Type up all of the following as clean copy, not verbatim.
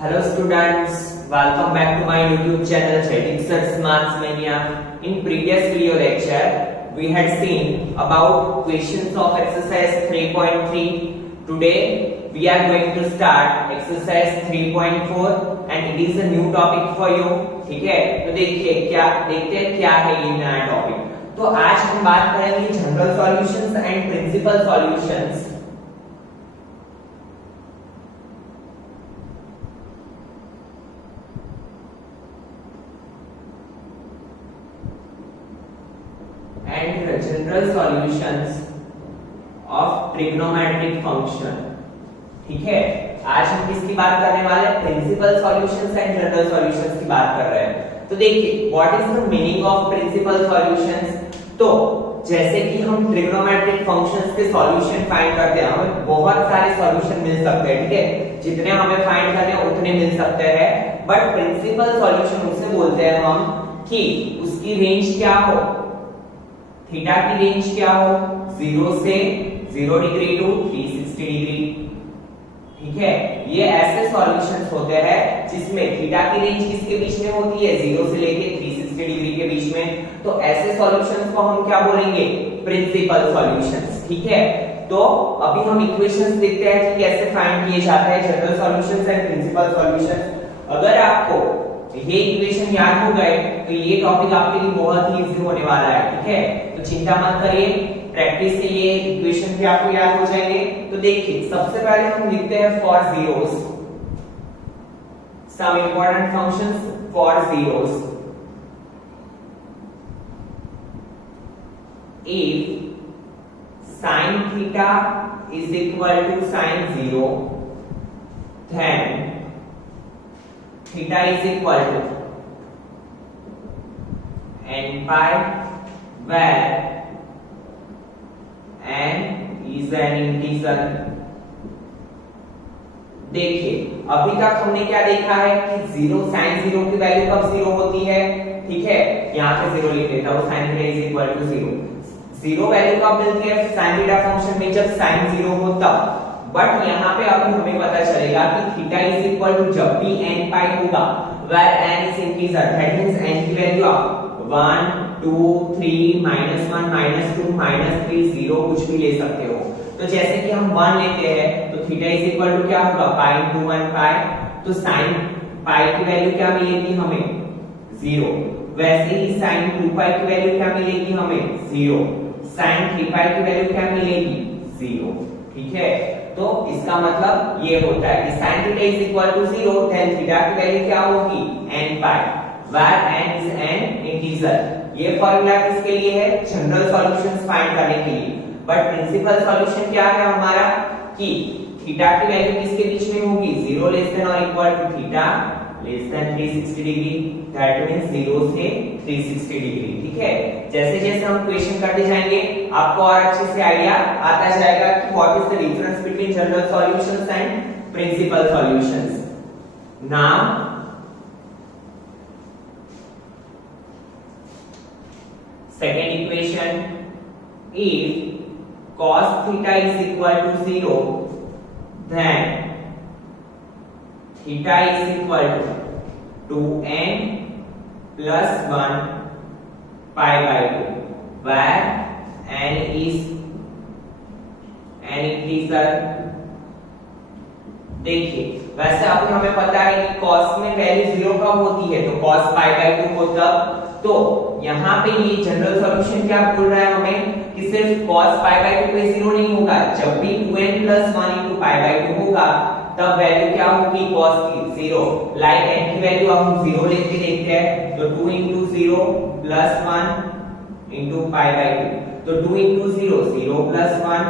Hello students, welcome back to my YouTube channel Chetix's Maths Mania. In previous video lecture, we had seen about questions of exercise 3.3. Today, we are going to start exercise 3.4 and it is a new topic for you. ठीक है? तो देखते हैं क्या है ये नया topic. तो आज हम बात करेंगे general solutions and principal solutions. and general solutions of trigonometric function. ठीक है, आज हम किसकी बात करने वाले हैं? Principal solutions and general solutions की बात कर रहे हैं. तो देखिए, what is the meaning of principal solutions? तो जैसे कि हम ट्रिगोनोमेट्रिक फंक्शंस के सॉल्यूशन फाइंड करते हैं, हमें बहुत सारे सॉल्यूशन मिल सकते हैं. ठीक है, जितने हमें फाइंड करने हैं उतने मिल सकते हैं. बट प्रिंसिपल सॉल्यूशन उसे बोलते हैं हम कि उसकी रेंज क्या हो, थीटा की रेंज क्या हो, 0 से 0 डिग्री टू 360 डिग्री. ठीक है, ये ऐसे सॉल्यूशंस होते हैं जिसमें थीटा की रेंज किसके बीच में होती है? 0 से लेके 360 डिग्री के बीच में. तो ऐसे सॉल्यूशंस को हम क्या बोलेंगे? Principal solutions. ठीक है, तो अभी हम इक्वेशंस देखते हैं कि कैसे फाइंड किए जाते हैं general solutions and principal solutions. अगर आपको ये इक्वेशन याद हो गए तो ये टॉपिक आपके लिए बहुत ही इजी होने वाला है. ठीक है, तो चिंता मत करिए, प्रैक्टिस से ये इक्वेशन भी आपको याद हो जाएंगे. तो देखिए, सबसे पहले हम लिखते हैं for zeros some important functions for zeros. If sin theta is equal to sin 0 then theta is equal to n pi where n is an integer. देखिए, अभी तक हमने क्या देखा है कि 0 sin 0 की वैल्यू कब 0 होती है? ठीक है, यहाँ पे 0 लिख देता हूँ. sin theta is equal to 0. 0 value कब मिलती है sin थीटा फंक्शन में? जब sin 0 हो तब. बट यहाँ पे अभी हमें पता चलेगा कि थीटा इज इक्वल टू जब भी n पाई होगा where n is integer, that means n की वैल्यू आप 1 2 3 -1 -2 -3 0 कुछ भी ले सकते हो. तो जैसे कि हम 1 लेते हैं तो थीटा इज इक्वल टू क्या होगा? पाई इनटू 1 पाई. तो sin पाई की वैल्यू क्या मिलेगी हमें? 0. वैसे ही sin 2 पाई की वैल्यू क्या मिलेगी हमें? 0. sin 3 पाई की वैल्यू क्या मिलेगी? 0. ठीक है, तो इसका मतलब ये होता है कि sin theta is equal to 0 then theta की वैल्यू क्या होगी? n pi where n is an integer. ये फार्मूला किसके लिए है? जनरल सॉल्यूशंस फाइंड करने के लिए. बट प्रिंसिपल सॉल्यूशन क्या है हमारा? कि थीटा की वैल्यू किसके बीच में होगी? 0 लेस देन और equal to theta less than 360 degree. That means 0 से 360 डिग्री. ठीक है, जैसे जैसे हम क्वेश्चन करते जाएंगे आपको और अच्छे से आइडिया आता जाएगा कि what is the difference between general solutions and principal solutions. Now second equation, if cos theta is equal to 0 then theta is equal to 2n plus 1 pi by 2 where n is an integer. देखिए, वैसे अभी हमें पता है कि cos में value 0 कब होती है? तो cos pi by 2 हो तब. तो यहाँ पे ये जनरल सॉल्यूशन क्या बोल रहा है हमें कि सिर्फ cos pi by 2 पे 0 नहीं होगा. जब भी 2n plus 1 into pi by 2 होगा तब वैल्यू क्या होगी? cos की 0. लाइक n की वैल्यू हम 0 लेके देखते हैं. तो 2 into 0 plus 1 into pi by 2. तो 2 into 0 0 plus 1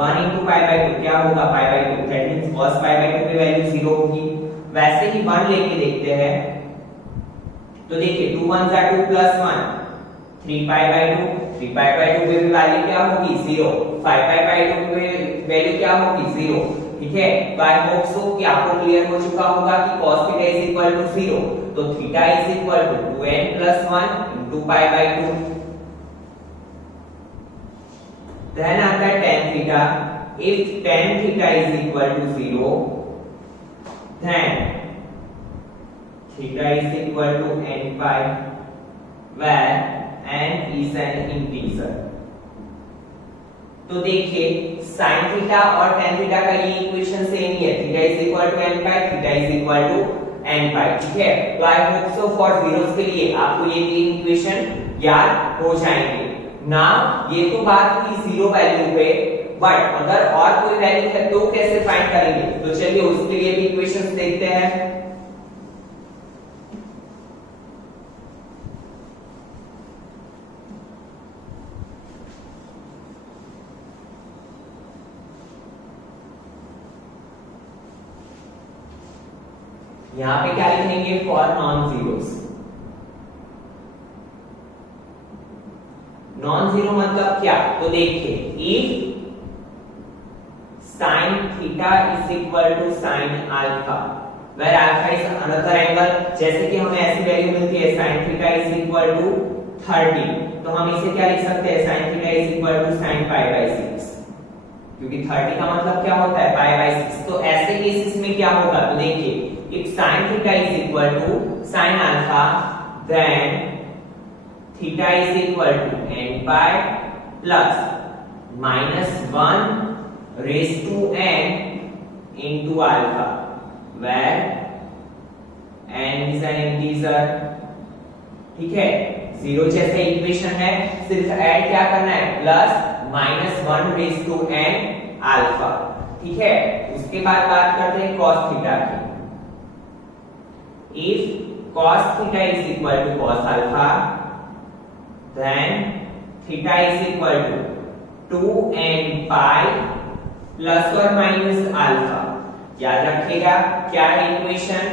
1 into pi by 2 क्या होगा? pi by 2. That means cos pi by 2 पे वैल्यू 0 होगी. वैसे ही 1 लेके देखते हैं. तो देखिए 2 1 जा 2 plus 1 3 pi by 2. 3 pi by 2 पे भी वैल्यू क्या होगी? 0. 5 pi by 2 पे वैल्यू क्या होगी? 0. ठीक है, तो आई होप सो कि आपको क्लियर हो चुका होगा कि cos theta is equal to 0. तो theta is equal to 2n plus 1 into pi by 2. Then आता है tan theta. if tan theta is equal to 0 then theta is equal to n pi where n is an integer। तो देखिए sin theta और tan theta का ये equation same ही है, theta is equal to n pi, theta is equal to n pi, ठीक है। तो I hope so for zeros के लिए आपको ये तीन इक्वेशन याद हो जाएंगे ना। ये तो बात हुई जीरो वैल्यू पे, बट अगर और कोई वैल्यू है तो कैसे फाइंड करेंगे, तो चलिए उसके लिए भी इक्वेशंस देखते हैं। यहां पे क्या लिखेंगे, for non zeros. Non zero मतलब क्या, तो देखिए if sin theta is equal to sin alpha where alpha is another angle, जैसे कि हमें ऐसी वैल्यू मिलती है sin theta is equal to 30, तो हम इसे क्या लिख सकते हैं, sin theta is equal to sin pi by 6, क्योंकि 30 का मतलब क्या होता है, पाई बाय 6। तो ऐसे केसेस में क्या होगा, तो देखिए if sin theta is equal to sin alpha then theta is equal to n pi plus minus 1 raised to n into alpha where n is an integer, ठीक है। जीरो जैसे इक्वेशन है, सिर्फ ऐड क्या करना है, plus minus 1 raise to n alpha, ठीक है। उसके बाद बात करते हैं cos थीटा की। If cos theta is equal to cos alpha, then theta is equal to 2n pi plus or minus alpha। याद रखिएगा क्या है equation,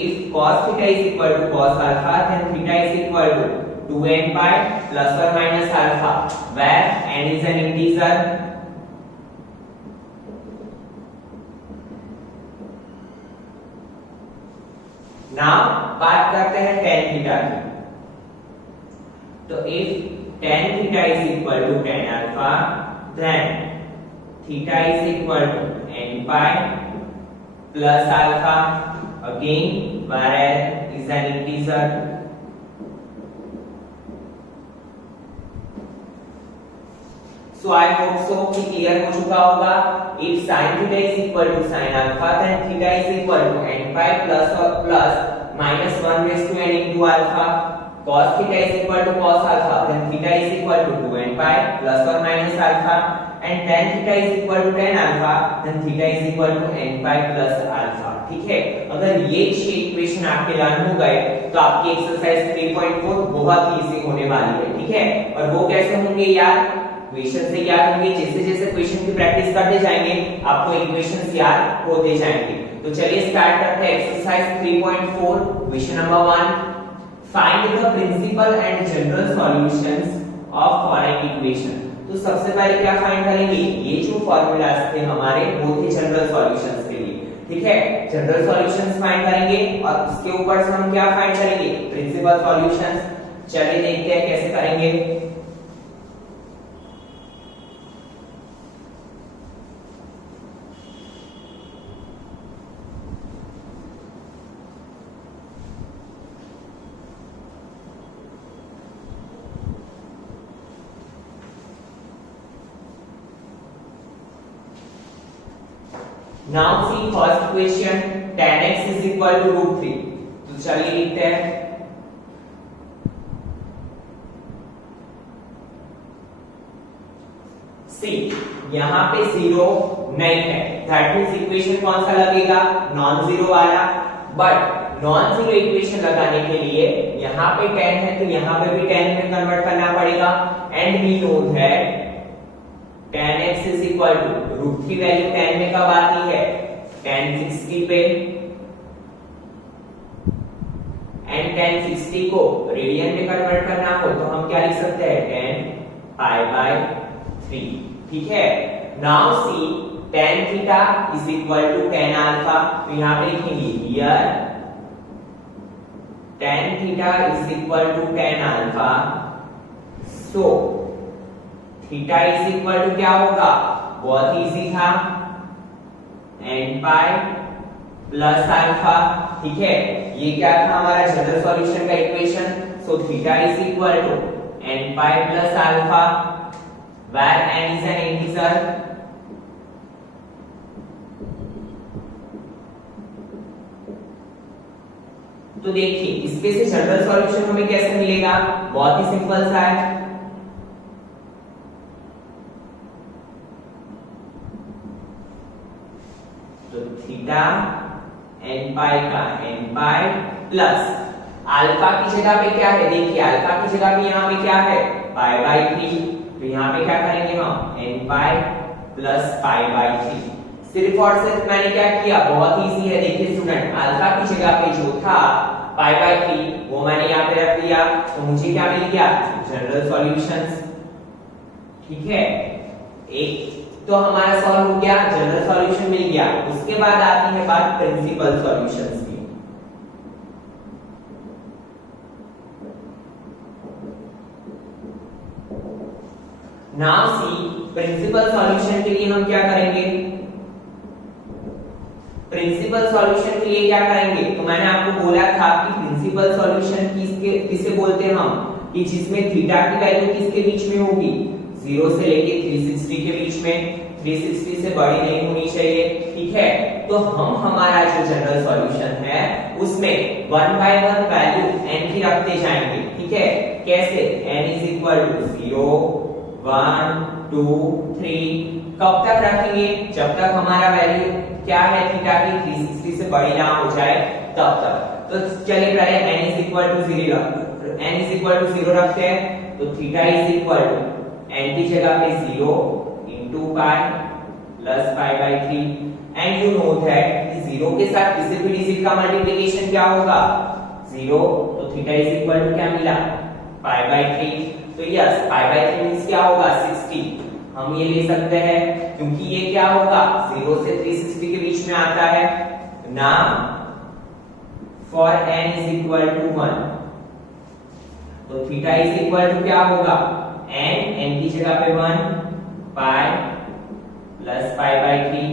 if cos theta is equal to cos alpha, then theta is equal to 2n pi plus or minus alpha, where n is an integer। Now बात करते हैं tan theta की। तो if tan theta is equal to tan alpha, then theta is equal to n pi plus alpha, again where is an integer. So I hope so कि clear हो चुका होगा। If sin theta is equal to sin alpha, then theta is equal to n pi plus minus 1 raised to n into alpha, cos theta is equal to cos alpha, then theta is equal to 2n pi plus or minus alpha, and tan theta is equal to tan alpha, then theta is equal to n pi plus alpha, ठीक है। अगर ये 6 equation आपके learn हो गए तो आपकी exercise 3.4 बहुत ही इजी होने वाली है, ठीक है। और वो कैसे होंगे यार, क्वेश्चन से याद होंगे, जैसे जैसे क्वेश्चन की प्रैक्टिस करते जाएंगे आपको इक्वेशंस याद होते जाएंगे। तो चलिए स्टार्ट करते हैं exercise 3.4 question number 1, find the principal and general solutions of following equation. तो सबसे पहले क्या फाइंड करेंगे, ये जो फार्मूलाज थे हमारे वो थे जनरल सॉल्यूशंस के लिए, ठीक है। जनरल सॉल्यूशंस फाइंड करेंगे और उसके ऊपर से हम क्या फाइंड करेंगे, प्रिंसिपल सॉल्यूशंस। चलिए देखते हैं कैसे करेंगे। Now see first question, tan x is equal to √3। तो चलिए लिखते हैं, सी यहाँ पे जीरो नहीं है, दैट मींस इक्वेशन कौन सा लगेगा, नॉन जीरो वाला। बट नॉन जीरो इक्वेशन लगाने के लिए यहाँ पे tan है तो यहाँ पे भी tan में कन्वर्ट करना पड़ेगा, and we know that tan x is equal to √3 value tan में कब आती है, tan 60 पे, एंड tan 60 को रेडियन में कन्वर्ट करना हो तो हम क्या लिख सकते हैं, tan पाई बाय 3, ठीक है। Now see tan theta is equal to tan alpha, तो यहाँ पे लिखेंगे here tan theta is equal to tan alpha, so theta is equal to क्या होगा, बहुत इजी था, n पाई प्लस अल्फा, ठीक है। ये क्या था हमारा जनरल सॉल्यूशन का equation. So theta is equal to n pi plus alpha where n is an integer. तो देखिए इसके से जनरल सॉल्यूशन हमें कैसे मिलेगा, बहुत ही सिंपल सा है। तो थीटा n पाई का n पाई प्लस अल्फा की जगह पे क्या है, देखिए अल्फा की जगह पे यहाँ पे क्या है पाई बाई 3। तो यहाँ पे क्या करेंगे हम n pi plus pi by 3। सिर्फ और सिर्फ मैंने क्या किया, बहुत इजी है। देखिए स्टूडेंट, अल्फा की जगह पे जो था पाई बाई 3 वो मैंने यहाँ पे रख दिया, तो मुझे क्या मिल गया जनरल सॉल्यूशंस, ठीक है। एक तो हमारा सॉल्व हो गया, जनरल सॉल्यूशन मिल गया। उसके बाद आती है बात प्रिंसिपल सॉल्यूशंस की। नाउ सी प्रिंसिपल सॉल्यूशन के लिए हम क्या करेंगे, प्रिंसिपल सॉल्यूशन के लिए क्या करेंगे, तो मैंने आपको बोला था कि प्रिंसिपल सॉल्यूशन किसे बोलते हैं हम, कि जिसमें थीटा की वैल्यू किसके बीच में होगी, 0 से लेके 360 के बीच में, 360 से बड़ी नहीं होनी चाहिए, ठीक है। तो हम हमारा जो जनरल सॉल्यूशन है उसमें 1 बाय 1 वैल्यू n की रखते जाएंगे, ठीक है। कैसे, n इज इक्वल टू 0 1 2 3। कब तक रखेंगे, जब तक हमारा वैल्यू क्या है थीटा की 360 से बड़ी ना हो जाए तब तक। तो चलिए पहले n इज इक्वल टू 0 रखते हैं। तो theta is equal to n की जगह पे 0 into pi plus pi by 3। And you know that 0 के साथ किसी भी डिजिट का मल्टीप्लिकेशन क्या होगा 0। तो थीटा इज इक्वल टू क्या मिला पाई बाई 3। तो यस पाई बाई 3 मींस क्या होगा 60। हम ये ले सकते हैं क्योंकि ये क्या होगा 0 से 360 के बीच में आता है। Now for n is equal to 1, तो थीटा इज इक्वल टू क्या होगा n की जगह पे 1 pi plus pi by 3,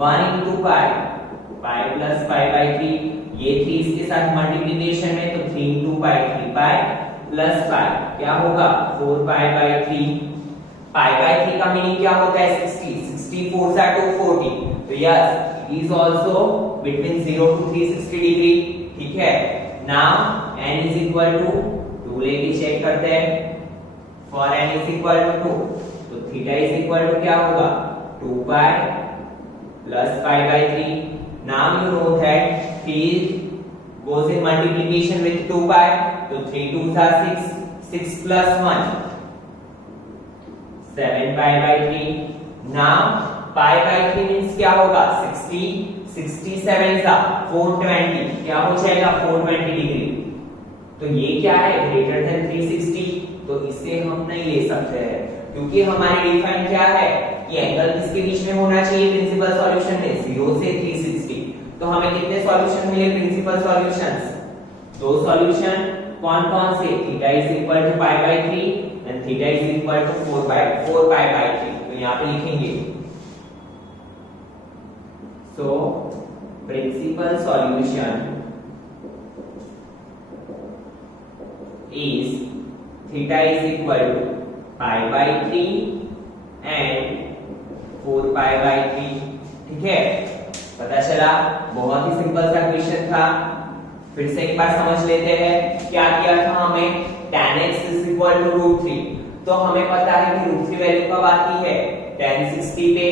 1 into pi plus pi by 3। ये 3 इसके साथ मल्टीप्लिकेशन है तो 3 into पाई 3 पाई प्लस पाई क्या होगा 4 पाई बाई 3। पाई बाई 3 का मीनिंग क्या होता है 60 4 सा 240। तो yes it is also between 0 to 360 degree, ठीक है। Now n is equal to 2 लेके चेक करते हैं। For n is equal to 2, तो थीटा इज इक्वल टू क्या होगा 2 pi plus pi by 3। Now you know that 3 goes in multiplication with 2 pi, तो 3 2s are 6, 6 plus 1 7 pi by 3। now pi by 3 means क्या होगा 60, 67 सा 420 क्या हो जाएगा 420 डिग्री। तो ये क्या है ग्रेटर देन 360, तो इसे हम नहीं ले सकते हैं क्योंकि हमारी डिफाइन क्या है कि एंगल किसके बीच में होना चाहिए प्रिंसिपल सॉल्यूशन में 0 से 360। तो हमें कितने सॉल्यूशन मिले प्रिंसिपल सॉल्यूशंस, 2 सॉल्यूशन। कौन कौन से, theta is equal to pi by 3 and theta is equal to 4 pi by 3। तो यहाँ पे लिखेंगे so principal solution is theta is equal to pi by 3 and 4 pi by 3, ठीक है। पता चला, बहुत ही सिंपल सा क्वेश्चन था। फिर से एक बार समझ लेते हैं क्या किया था हमें, tan x is equal to √3। तो हमें पता है कि √3 वैल्यू कब आती है tan 60 पे।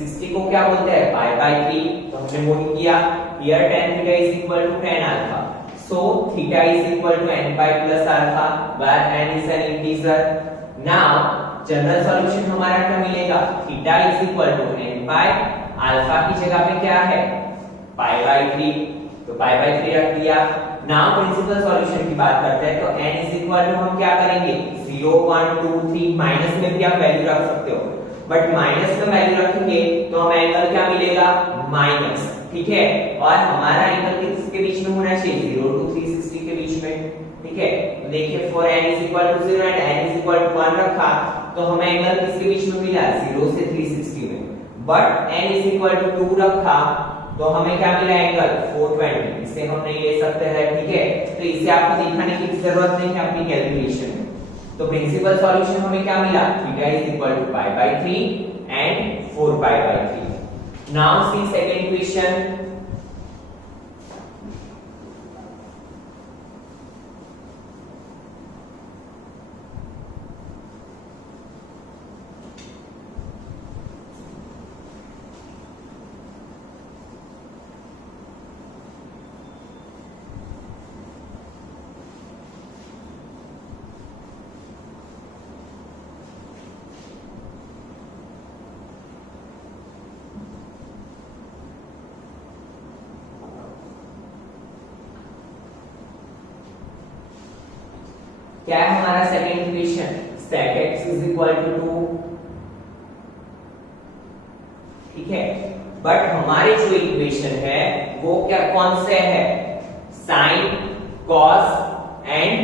60 को क्या बोलते हैं पाई बाई 3, तो हमने वो किया। Here tan theta is equal to tan alpha, so theta is equal to n pi plus alpha where n is an integer. Now general solution हमारा क्या मिलेगा, theta is equal to n pi, alpha की जगह पे क्या है पाई by 3, तो पाई by 3 रख दिया। नाउ प्रिंसिपल सॉल्यूशन की बात करते हैं तो n इज इक्वल टू हम क्या करेंगे 0 1 2 3, माइनस में भी आप वैल्यू रख सकते हो, बट माइनस में वैल्यू रखेंगे तो हमें एंगल क्या मिलेगा माइनस, ठीक है। और हमारा एंगल किसके बीच में होना चाहिए 0 to 360 के बीच में, ठीक है। तो देखिए for n is equal to 0 and n is equal to 1 रखा तो हमें एंगल किसके बीच में मिला 0 से 360 में। But n is equal to 2 रखा तो हमें क्या मिला एंगल 420, इसे हम नहीं ले सकते हैं, ठीक है। तो इसे आपको दिखाने की जरूरत नहीं है अपनी कैलकुलेशन में। तो प्रिंसिपल सॉल्यूशन हमें क्या मिला, theta is equal to pi by 3 and 4 pi by 3। Now see second question. क्या है हमारा second equation, sec x is equal to 2, ठीक है। बट हमारे जो इक्वेशन है वो क्या कौन से है, sin cos एंड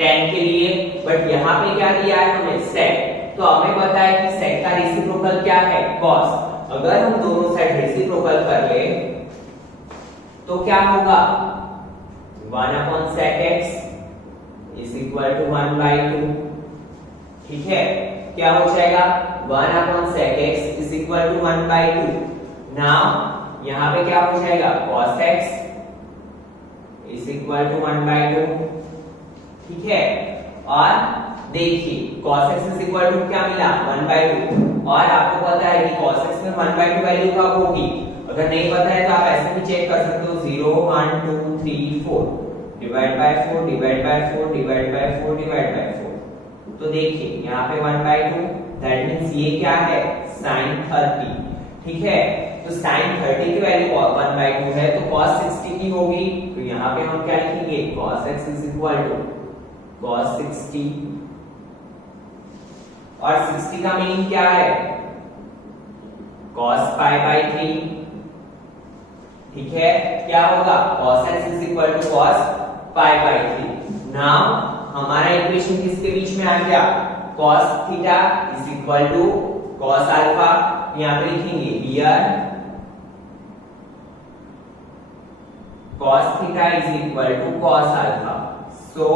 tan के लिए। बट यहाँ पे क्या दिया है हमें, sec। तो हमें पता है कि sec का रेसिप्रोकल क्या है, cos। अगर हम दोनों साइड रेसिप्रोकल कर ले तो क्या होगा, 1/sec x is equal to 1/2, ठीक है। क्या हो जाएगा, 1/sec x is equal to 1/2। Now यहाँ पे क्या हो जाएगा, cos x is equal to 1/2, ठीक है। और देखिए cos x is equal to क्या मिला, 1/2। और आपको पता है कि cos x में 1/2 वैल्यू कब होगी, अगर नहीं पता है तो आप ऐसे भी चेक कर सकते हो, 0 1 2 3 4 divide by 4 divide by 4 divide by 4 divide by 4। तो देखिए यहाँ पे 1/2, दैट मींस ये क्या है, sin 30, ठीक है। तो sin 30 की वैल्यू 1/2 है तो cos 60 की होगी। तो यहाँ पे हम क्या लिखेंगे, cos x is equal to cos 60। और 60 का मीनिंग क्या है, cos पाई बाय 3, ठीक है। क्या होगा, cos x is equal to cos pi by 3। Now हमारा इक्वेशन किसके बीच में आ गया, cos theta is equal to cos alpha. यहाँ पे लिखेंगे here cos theta is equal to cos alpha. So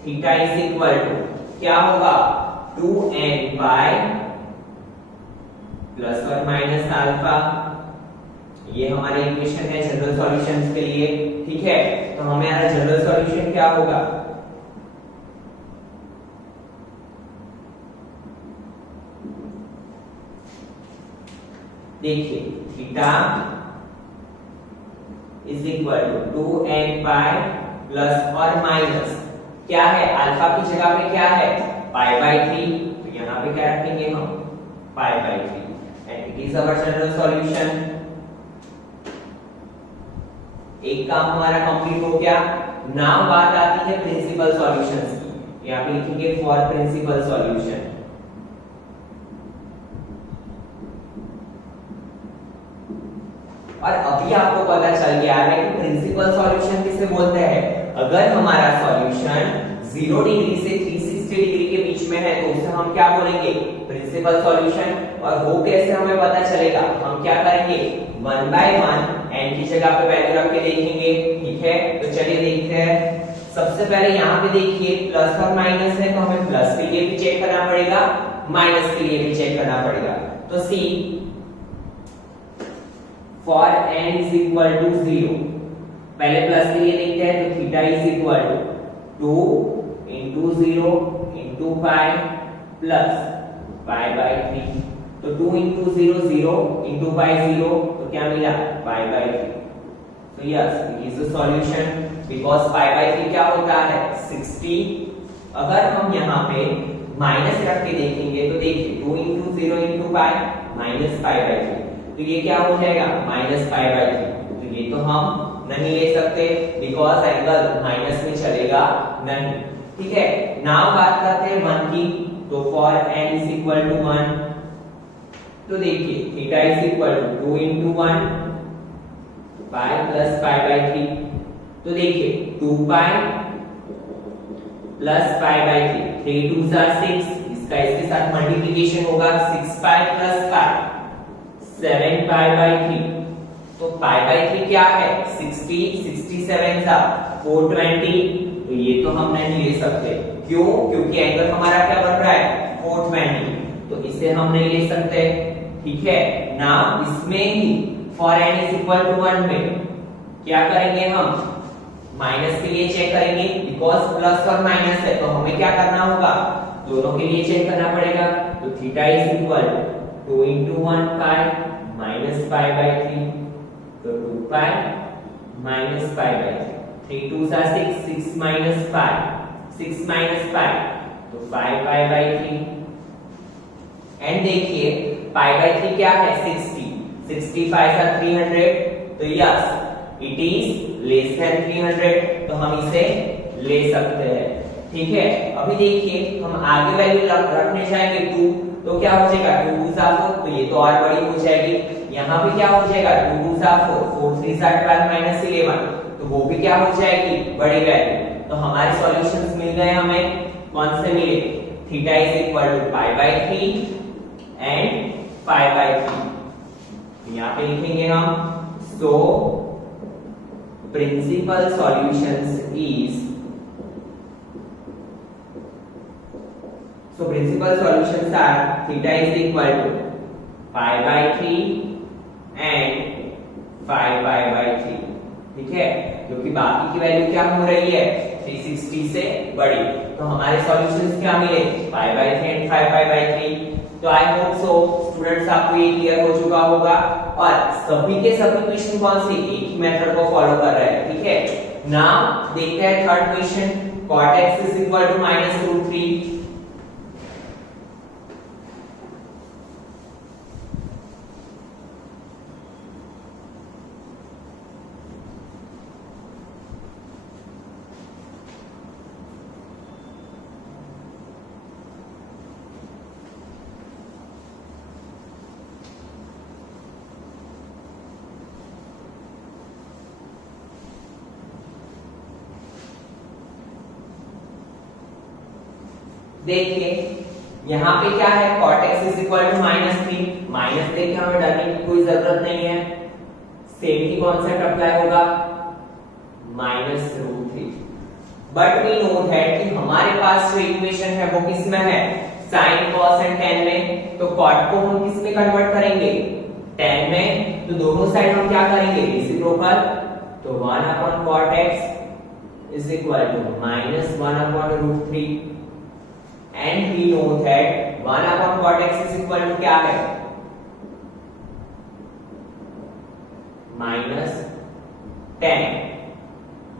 theta is equal to क्या होगा, 2n पाई प्लस और माइनस अल्फा। ये हमारे इक्वेशन है जनरल सॉल्यूशंस के लिए, ठीक है। तो हमारा जनरल सॉल्यूशन क्या होगा, देखिए theta is equal to 2n pi plus और माइनस क्या है, अल्फा की जगह पे क्या है, पाई बाय 3। तो यहाँ पे क्या रखेंगे हम, pi by 3 and it is our general solution. एक काम हमारा कंप्लीट हो गया। नाउ बात आती है प्रिंसिपल सॉल्यूशंस की। यहाँ पे लिखेंगे फॉर प्रिंसिपल सॉल्यूशन। और अभी आपको पता चल गया है कि प्रिंसिपल सॉल्यूशन किसे बोलते हैं। अगर हमारा सॉल्यूशन 0 डिग्री से 360 डिग्री के बीच में है तो उसे हम क्या बोलेंगे, प्रिंसिपल सॉल्यूशन। और वो कैसे हमें पता चलेगा, हम क्या करेंगे, 1/1 n की जगह पे वैल्यू रख के देखेंगे, ठीक है। तो चलिए देखते हैं। सबसे पहले यहाँ पे देखिए प्लस और माइनस है तो हमें प्लस के लिए भी चेक करना पड़ेगा, माइनस के लिए भी चेक करना पड़ेगा। तो see for n is equal to 0, पहले प्लस के लिए देखते हैं तो theta is equal to 2 into 0 into pi plus pi by 3। तो 2 इंटू 0 0 इंटू पाई 0, तो क्या मिला, पाई बाय 3। तो yes it is a solution because pi by 3 क्या होता है, 60। अगर हम यहाँ पे माइनस रख के देखेंगे तो देखिए 2 into 0 into pi minus pi by 3, तो ये क्या हो जाएगा, माइनस पाई बाय 3। तो ये तो हम नहीं ले सकते बिकॉज एंगल माइनस में चलेगा नहीं, ठीक है। नाउ बात करते हैं 1 की। तो for n is equal to 1, तो देखिए theta is equal to 2 into 1 pi plus pi by 3। तो देखिए 2 पाई प्लस पाई बाय 3, 3 2 6, इसका इसके साथ मल्टीप्लिकेशन होगा, 6 pi plus pi 7 pi by 3 तो पाई बाई 3 क्या है 60, 67 सा 420, तो ये तो हम नहीं ले सकते। क्यों? क्योंकि एंगल हमारा क्या बन रहा है 420, तो इसे हम नहीं ले सकते। ठीक है ना, इसमें ही for n is equal to 1 में क्या करेंगे हम माइनस के लिए चेक करेंगे, बिकॉज प्लस और माइनस है तो हमें क्या करना होगा दोनों के लिए चेक करना पड़ेगा। तो theta is equal 2 into 1 pi minus pi by 3, तो 2 पाई माइनस पाई बाई 3, 2 सा 6, 6 माइनस पाई, 6 माइनस पाई, तो 5 पाई बाई 3। एंड देखिए पाई बाई 3 क्या है 60, 65 सा 300, तो yes it is less than 300, तो हम इसे ले सकते हैं। ठीक है, अभी देखिए हम आगे वैल्यू रखने जाएंगे 2, तो क्या हो जाएगा 2 2 सा 4, तो ये तो और बड़ी हो जाएगी। यहाँ पे क्या हो जाएगा 2 2 सा 4, 4 3 सा 12 माइनस 11, तो वो भी क्या हो जाएगी बड़ी वैल्यू। तो हमारे सॉल्यूशंस मिल गए हमें, कौन से मिले theta is equal to pi by 3 and 5 by 3। यहाँ पे लिखेंगे हम so principal solutions is, so principal solutions are theta is equal to pi by 3 and 5 pi by 3। ठीक है, क्योंकि बाकी की वैल्यू क्या हो रही है 360 से बड़ी, तो हमारे सॉल्यूशंस क्या मिले pi by 3 and 5 pi by 3। तो आई होप सो स्टूडेंट्स आपको ये क्लियर हो चुका होगा, और सभी के सभी क्वेश्चन कौन से एक ही मेथड को फॉलो कर रहे हैं। ठीक है, नाउ देखते हैं third question, cot x is equal to -√3। देखिए यहाँ पे क्या है cot x is equal to -3, minus देखिए हमें डरने की कोई जरूरत नहीं है, सेम ही कॉन्सेप्ट अप्लाई होगा -√3। बट वी नो दैट कि हमारे पास जो इक्वेशन है वो किस में है sin cos एंड tan में, तो cot को हम किस में कन्वर्ट करेंगे tan में, तो दोनों साइड हम क्या करेंगे रेसिप्रोकल, तो 1/cot x is equal to -1/√3 and we know that 1/cot x is equal to क्या है -10।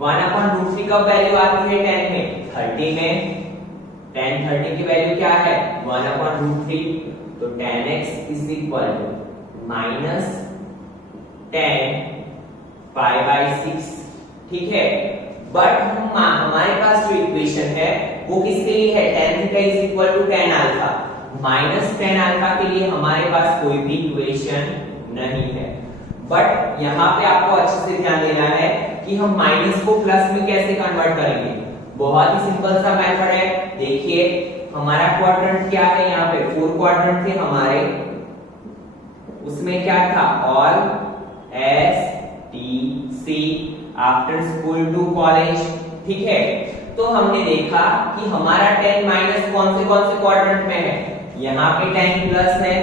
1/√3 कब वैल्यू आती है 10 में 30 में, 10 30 की वैल्यू क्या है 1/√3, तो tan x is equal to -10 pi by 6। ठीक है, बट हमारे पास जो इक्वेशन है वो किसके लिए है tan theta is equal to tan alpha, -tan alpha के लिए हमारे पास कोई भी इक्वेशन नहीं है। बट यहाँ पे आपको अच्छे से ध्यान देना है कि हम माइनस को प्लस में कैसे कन्वर्ट करेंगे, बहुत ही सिंपल सा मेथड है। देखिए हमारा क्वाड्रेंट क्या है, यहाँ पे 4 क्वाड्रेंट थे हमारे, उसमें क्या था all S T C after school to college. ठीक है, तो हमने देखा कि हमारा 10 माइनस कौन से क्वाड्रेंट में है, यहाँ पे 10 प्लस है,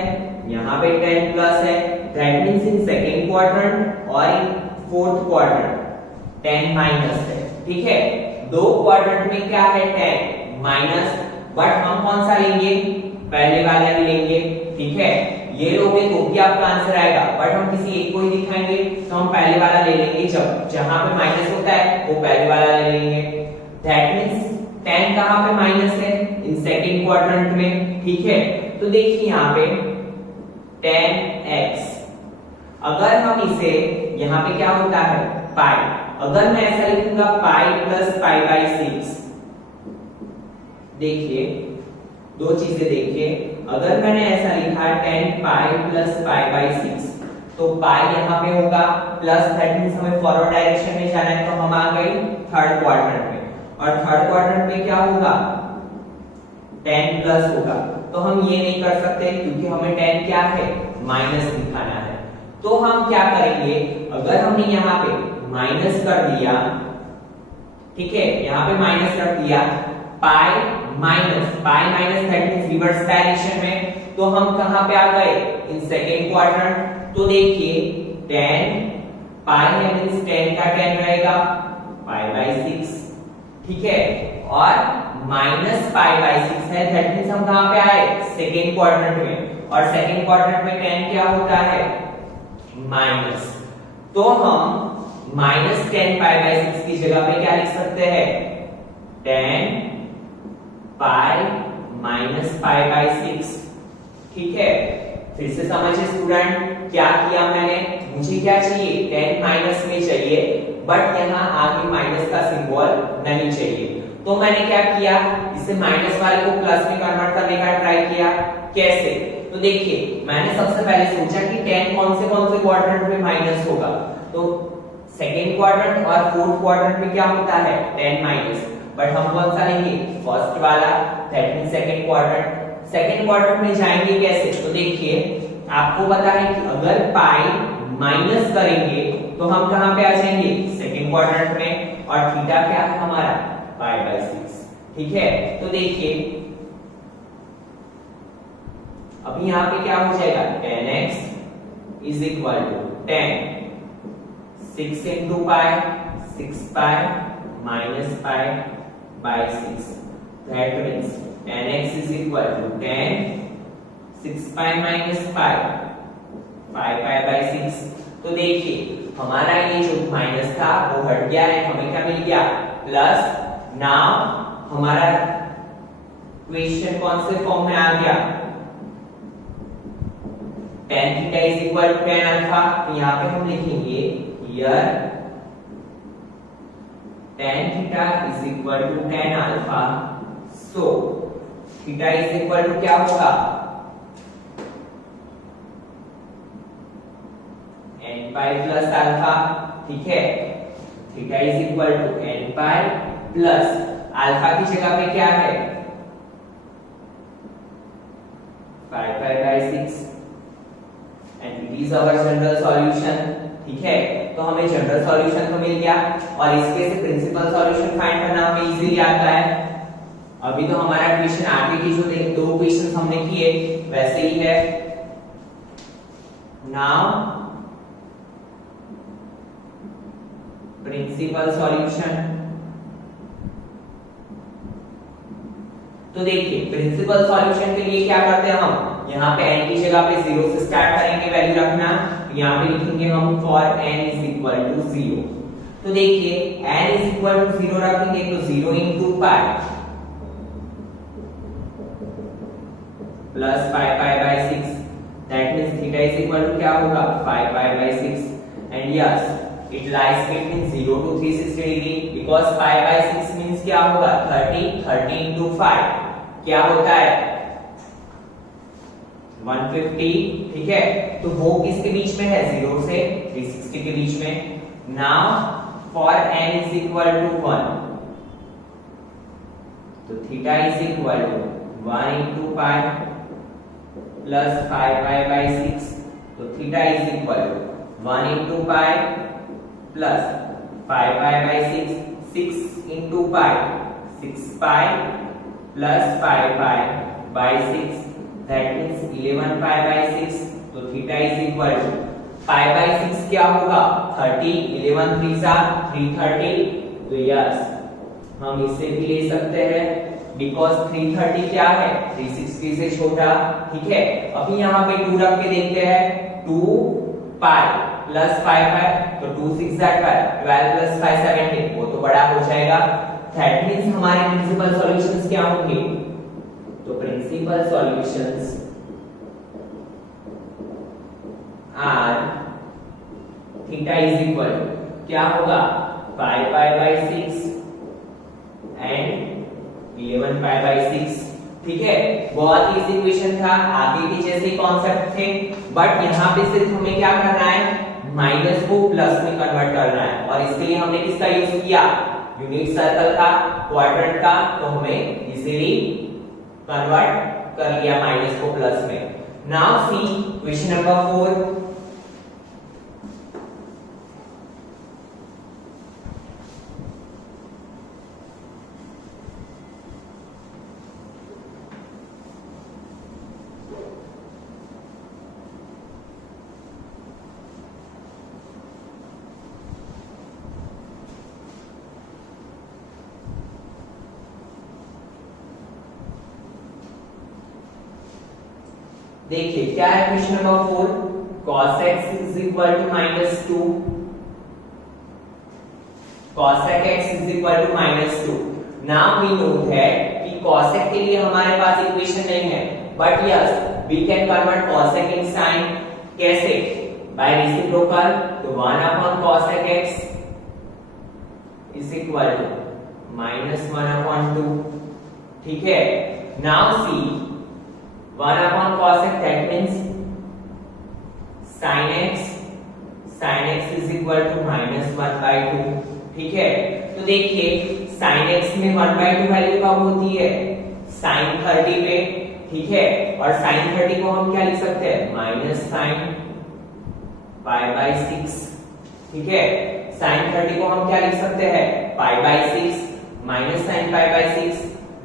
यहाँ पे 10 प्लस है, that means in second quadrant और इन फोर्थ क्वाड्रेंट 10 माइनस है। ठीक है, दो क्वाड्रेंट में क्या है 10 माइनस, बट हम कौन सा लेंगे पहले वाला ही लेंगे। ठीक है, ये लोगे तो भी आपका आंसर आएगा, बट हम किसी एक को ही दिखाएंगे, तो हम पहले वाला ले लेंगे, जब जहां पे माइनस होता है वो पहले वाला ले लेंगे। दैट मींस 10 कहां पे माइनस है इन सेकंड क्वाड्रेंट में। ठीक है, तो देखिए यहाँ पे 10x, अगर हम इसे यहाँ पे क्या होता है पाई, अगर मैं ऐसा लिखूंगा पाई प्लस पाई बाई 6, देखिए दो चीजें देखिए, अगर मैंने ऐसा लिखा 10 पाई प्लस पाई बाई 6, तो पाई यहाँ पे होगा प्लस, दैट मींस हमें फॉरवर्ड डायरेक्शन में जाना है, तो हम आ गए थर्ड क्वाड्रेंट में, और थर्ड क्वाड्रेंट में क्या होगा 10 प्लस होगा, तो हम ये नहीं कर सकते क्योंकि हमें 10 क्या है माइनस दिखाना है। तो हम क्या करेंगे, अगर हमने यहाँ पे माइनस कर दिया, ठीक है, यहाँ पे माइनस कर दिया, pi minus that means reverse direction में, तो हम कहां पे आ गए, इन सेकेंड क्वाड्रेंट। तो देखिए 10 पाई है मींस 10 का 10 रहेगा π/6, ठीक है, और -π/6 है, दैट मींस हम कहां पे आए, सेकेंड क्वाड्रेंट में, और सेकेंड क्वाड्रेंट में 10 क्या होता है, माइनस। तो हम -10π/6 की जगह पे क्या लिख सकते हैं, 10 पाई -π/6, ठीक है। फिर से समझिए स्टूडेंट, क्या किया मैंने, मुझे क्या चाहिए, 10 माइनस में चाहिए, बट यहाँ आगे माइनस का सिंबल नहीं चाहिए, तो मैंने क्या किया, इसे माइनस वाले को प्लस में कन्वर्ट करने का ट्राई किया। कैसे, तो देखिए मैंने सबसे पहले सोचा कि 10 कौन से क्वाड्रेंट में माइनस होगा, तो सेकेंड क्वाड्रेंट और फोर्थ क्वाड्रेंट में क्या होता है, 10 माइनस, बट हम कौन सा लेंगे, फर्स्ट वाला, that means second quadrant. Second quadrant में जाएंगे कैसे, तो देखिए आपको पता है कि अगर पाई माइनस करेंगे तो हम कहां पे आ जाएंगे, सेकंड क्वाड्रेंट में, और थीटा क्या है हमारा, π/6, ठीक है। तो देखिए अभी यहाँ पे क्या हो जाएगा, 10x is equal to 10 6 into pi 6 pi minus π/6, that means 10x is equal to 10 6 pi minus pi 5π/6। तो देखिए हमारा ये जो माइनस था वो हट गया है, हमें क्या मिल गया, प्लस। नाउ हमारा क्वेश्चन कौन से फॉर्म में आ गया, tan theta is equal to tan alpha, तो यहाँ पे हम लिखेंगे here tan theta is equal to tan alpha, so theta is equal to क्या होगा, n pi plus alpha, ठीक है, theta is equal to n pi plus alpha की जगह पे क्या है, 5π/6 and it is our general solution, ठीक है। तो हमें जनरल सॉल्यूशन तो मिल गया, और इसके से प्रिंसिपल सॉल्यूशन फाइंड करना हमें इजीली आता है। अभी तो हमारा क्वेश्चन आगे की जो दो क्वेश्चन हमने किए वैसे ही है। नाउ प्रिंसिपल सॉल्यूशन, तो देखिए प्रिंसिपल सॉल्यूशन के लिए क्या करते हैं हम, यहाँ पे n की जगह पे 0 से स्टार्ट करेंगे वैल्यू रखना, यहाँ पे लिखेंगे हम for n is equal to 0। तो देखिए n इज इक्वल टू 0 रखेंगे तो 0 into pi plus π/6, that means theta is equal to क्या होगा, 5π/6, and yes it lies between 0 to 360 degree, because π/6 means क्या होगा, 30 into 5 क्या होता है, 150, ठीक है। तो वो किसके बीच में है, 0 से 360 के बीच में। Now for n is equal to 1, तो theta is equal to 1 into pi plus 5π/6, तो theta is equal to 1 into pi plus 5π/6, 6 into pi 6 pi plus 5π/6, that means 11π/6, तो थीटा इज इक्वल टू π/6 क्या होगा, 30, 11 3 330, तो यस हम इसे भी ले सकते हैं, बिकॉज 330 क्या है, 360 से छोटा, ठीक है। अभी यहाँ पे 2 रख के देखते हैं, 2 पाई प्लस 5 तो 2 6 12 प्लस 5 17, वो तो बड़ा हो जाएगा। दैट मींस हमारे प्रिंसिपल सॉल्यूशंस क्या होंगे, तो principal solutions are theta is equal क्या होगा, 5π/6 एंड 11π/6, ठीक है। बहुत इजी इक्वेशन था, आगे भी जैसे कॉन्सेप्ट थे, बट यहाँ पे सिर्फ हमें क्या करना है, माइनस को प्लस में कन्वर्ट करना है, और इसके लिए हमने किसका यूज किया, यूनिट सर्कल का, क्वाड्रेंट का, तो हमें इजीली कन्वर्ट कर लिया माइनस को प्लस में। नाउ सी क्वेश्चन नंबर 4, देखिए क्या है question number 4, cos x is equal to -2, cos x is equal to -2। नाउ वी नो दैट कि cos x के लिए हमारे पास इक्वेशन नहीं है, but yes we can convert cos x in sin। कैसे? By reciprocal. तो 1 upon cos x is equal to -1 upon 2। ठीक है, now see 1 upon cos x, that means sin x is equal to -1/2। ठीक है, तो देखिए sin x में 1/2 value कब होती है? sin 30 पे। ठीक है, और sin 30 को हम क्या लिख सकते हैं? -sin π/6। ठीक है, sin 30 को हम क्या लिख सकते हैं? π/6 -sin π/6।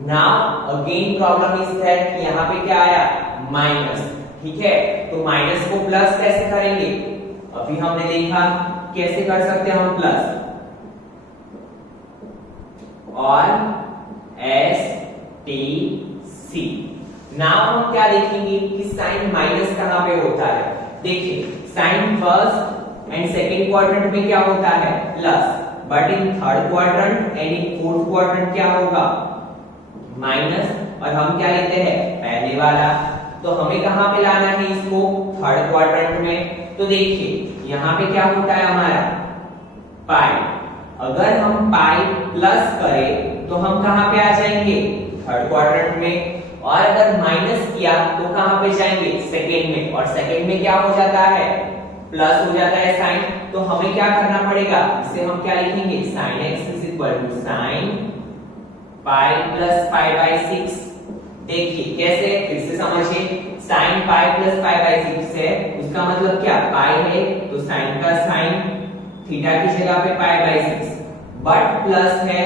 Now again problem is that यहाँ पे क्या आया? माइनस। ठीक है, तो माइनस को प्लस कैसे करेंगे? अभी हमने देखा कैसे कर सकते हैं हम प्लस, और एस टी सी। नाउ हम क्या देखेंगे कि साइन माइनस कहां पे होता है। देखिए sine first and second quadrant में क्या होता है? Plus, but in third quadrant and in fourth quadrant क्या होगा? माइनस। और हम क्या लेते हैं? पहले वाला। तो हमें कहां पे लाना है इसको? थर्ड क्वाड्रेंट में। तो देखिए यहां पे क्या होता है हमारा? पाई। अगर हम पाई प्लस करें तो हम कहां पे आ जाएंगे? थर्ड क्वाड्रेंट में। और अगर माइनस किया तो कहां पे जाएंगे? सेकेंड में। और सेकेंड में क्या हो जाता है? प्लस हो जाता है साइन। तो हमें क्या करना पड़ेगा? इसे हम क्या लिखेंगे? Sine X is equal to sine pi plus π/6। देखिए कैसे, फिर से समझिए। sin पाई प्लस π/6 है, उसका मतलब क्या? पाई है तो sin का sin, थीटा की जगह पे π/6, बट प्लस है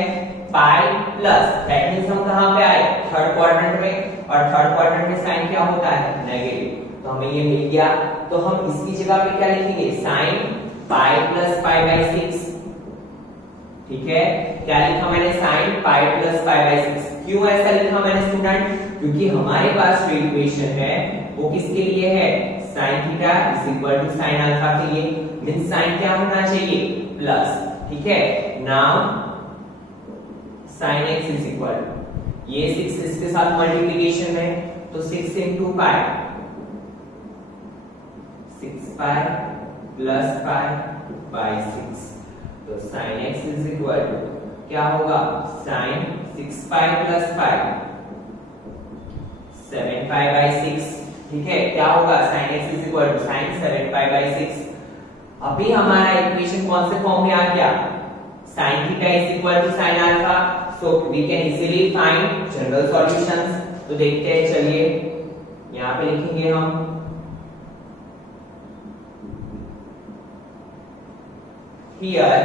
पाई प्लस, दैट मींस हम कहां पे आए? थर्ड क्वाड्रेंट में। और थर्ड क्वाड्रेंट में साइन क्या होता है? नेगेटिव। तो हमें ये मिल गया। तो हम इसकी जगह पे क्या लिखेंगे? sin pi plus π/6। ठीक है, क्या लिखा मैंने? sin pi plus π/6। क्यों ऐसा लिखा मैंने स्टूडेंट? क्योंकि हमारे पास जो इक्वेशन है वो किसके लिए है? sin theta is equal to sin alpha के लिए। मींस sin क्या होना चाहिए? प्लस। ठीक है, now sin x is equal, ये 6 इसके साथ मल्टीप्लिकेशन में, तो 6 into पाई, 6 पाई प्लस π/6। तो sin x is equal to क्या होगा? sin 6 pi plus pi 7 π/6। ठीक है, क्या होगा? sin x is equal to sin 7 π/6। अभी हमारा इक्वेशन कौन से फॉर्म में आ गया? sin theta is equal to sin alpha. So we can easily find general solutions. तो देखते हैं, चलिए यहां पे लिखेंगे हम here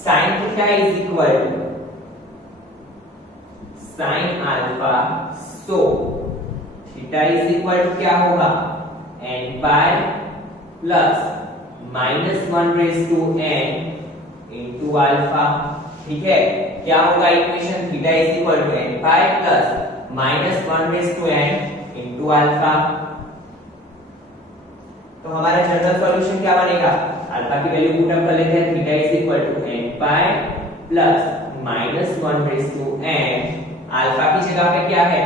sin theta is equal to sin alpha, so theta is equal to क्या होगा? n pi plus -1 raised to n into alpha। ठीक है, क्या होगा equation? Theta is equal to n pi plus -1 raised to n into alpha। तो हमारा general solution क्या बनेगा? अल्फा की वैल्यू पुट अप कर लेते हैं। Theta is equal to n pi plus -1 raise to n, alpha की जगह पे क्या है?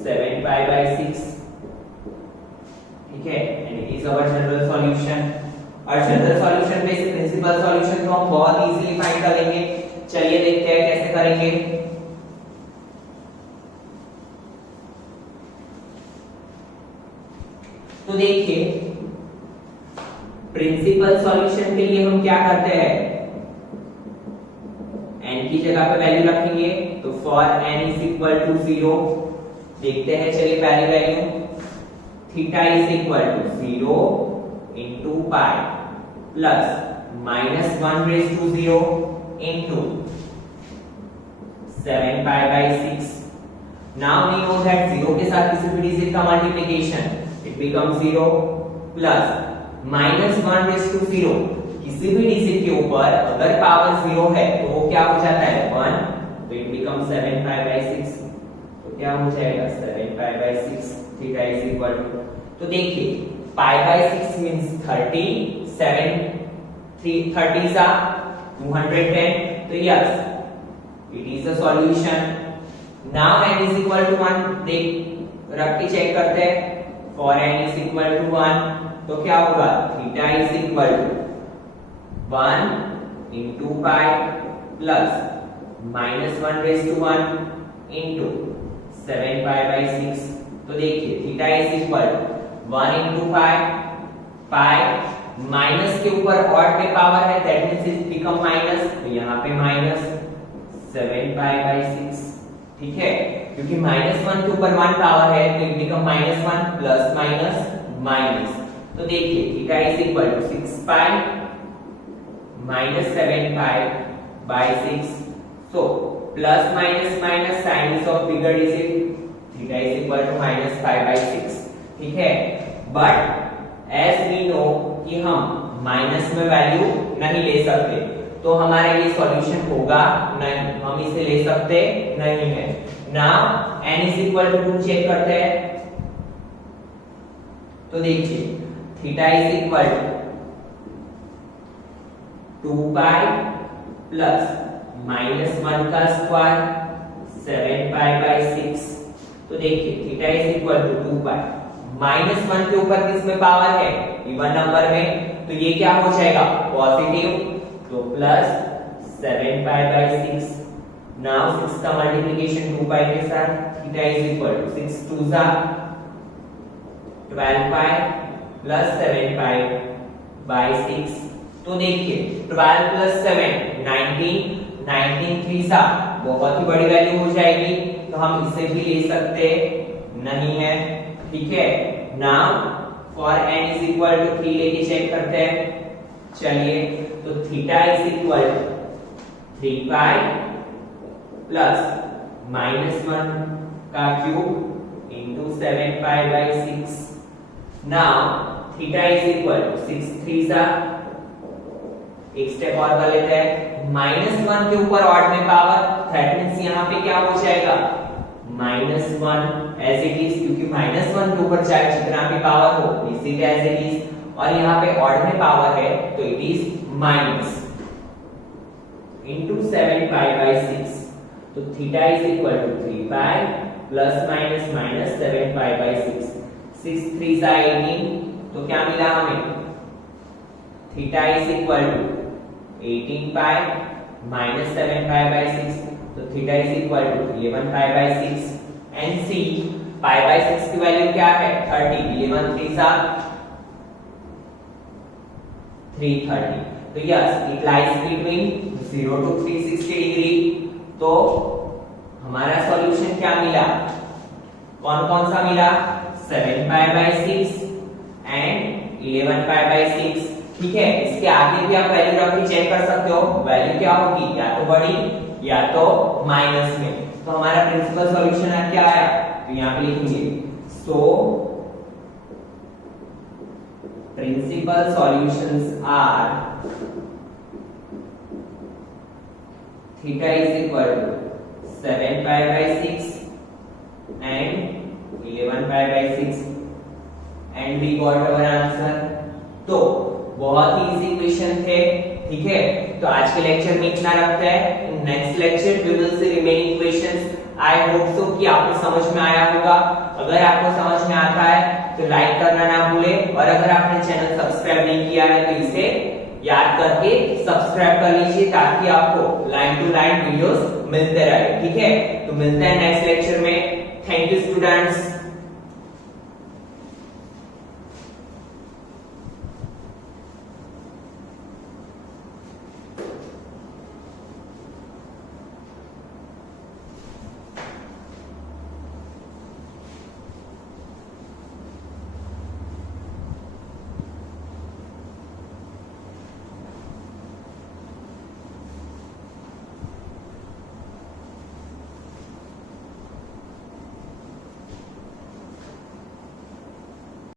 7 π/6। ठीक है, and it is our general solution. और जनरल सॉल्यूशन पे से प्रिंसिपल सॉल्यूशन को हम बहुत इजीली फाइंड कर लेंगे। चलिए देखते हैं कैसे करेंगे। तो देखिए प्रिंसिपल सॉल्यूशन के लिए हम क्या करते हैं? n की जगह पे वैल्यू रखेंगे। तो for n is equal to 0, देखते हैं चलिए पहली value, theta is equal to 0 into pi plus -1 raise to 0 into 7 π/6। Now we know that 0 के साथ किसी भी डिजिट का multiplication it becomes 0 plus -1 raise to 0, किसी भी डिजिट के ऊपर अगर पावर 0 है तो वो क्या हो जाता है? 1, तो इट बिकम्स 7 π/6। तो क्या हो जाएगा? 7 π/6। थीटा इज इक्वल टू तो देखिए पाई बाय 6 मींस 30, 7 30 सा 210, तो yes it is a solution. Now n is equal to 1, देख रख के चेक करते हैं। For n is equal to 1 तो क्या होगा, theta is equal to 1 into pi plus -1 raise to 1 into 7 pi by 6। तो देखिए theta is equal 1 into pi minus के ऊपर ऑड में पावर है, that means it become minus, तो यहाँ पे माइनस 7 पाई बाय 6, ठीक है, क्योंकि -1 के ऊपर 1 पावर है तो इट बिकम -1 प्लस माइनस। तो देखिए theta is equal to 6 pi minus 7 pi by 6, so plus minus sign is of bigger digit, theta is equal to -5 by 6, ठीक है। बट एज वी नो कि हम माइनस में value नहीं ले सकते, तो हमारा ये सॉल्यूशन होगा नहीं, हम इसे ले सकते नहीं है। Now n is equal to 2 check करते हैं, तो देखिए theta is equal to 2 pi plus -1 का स्क्वायर 7 पाई बाय 6। तो देखिए theta is equal to 2 pi, -1 के ऊपर किस में पावर है, इवन नंबर में, तो ये क्या हो जाएगा पॉजिटिव, तो प्लस 7 पाई बाय 6। नाउ 6 का मल्टीप्लिकेशन 2 पाई के साथ, थीटा इज इक्वल टू 6 2 जा 12 पाई प्लस 7 पाई बाय 6। तो देखिए 12 प्लस 7 19 3 सा बहुत ही बड़ी वैल्यू हो जाएगी, तो हम इसे भी ले सकते नहीं है, ठीक है। Now for n is equal to 3 लेके चेक करते हैं, चलिए, तो theta is equal 3 pi plus -1 का cube into 7 pi by 6। Now theta is equal to 6 3 सा, एक स्टेप और कर लेते हैं, -1 के ऊपर ऑड में पावर, दैट मींस यहाँ पे क्या हो जाएगा -1 एज इट इज, क्योंकि -1 के ऊपर चाहे जितना भी पावर हो इसी एज इट इज, और यहाँ पे ऑड में पावर है तो it is minus into 7 pi by 6। तो theta is equal to 3 pi plus minus 7 pi by 6, 6 3 सा 18, तो क्या मिला हमें, theta is equal to 18 pi minus 7 pi by 6, तो theta is equal to 11 pi by 6। And see pi by 6 की value क्या है 30, 11 3 सा 330, तो yes it lies between 0 to 360 degree. तो हमारा सॉल्यूशन क्या मिला, कौन कौन सा मिला, 7 pi by 6 and 11 pi by 6, ठीक है। इसके आगे भी आप वैल्यू रख के चेक कर सकते हो, वैल्यू क्या होगी, या तो बड़ी या तो माइनस में। तो हमारा प्रिंसिपल सॉल्यूशन क्या आया, तो यहाँ पे लिखेंगे, so principal solutions are theta is equal to 7 pi by 6 and 11 pi by 6 and we got our answer. तो बहुत ही इजी क्वेश्चन थे, ठीक है। तो आज के लेक्चर में इतना रखते हैं, next lecture we will see remaining questions. I hope so कि आपको समझ में आया होगा। अगर आपको समझ में आता है तो लाइक करना ना भूलें, और अगर आपने चैनल सब्सक्राइब नहीं किया है तो इसे याद करके सब्सक्राइब कर लीजिए, ताकि आपको लाइन टू लाइन वीडियोस मिलते रहे, ठीक है। तो मिलते हैं नेक्स्ट लेक्चर में। Thank you students.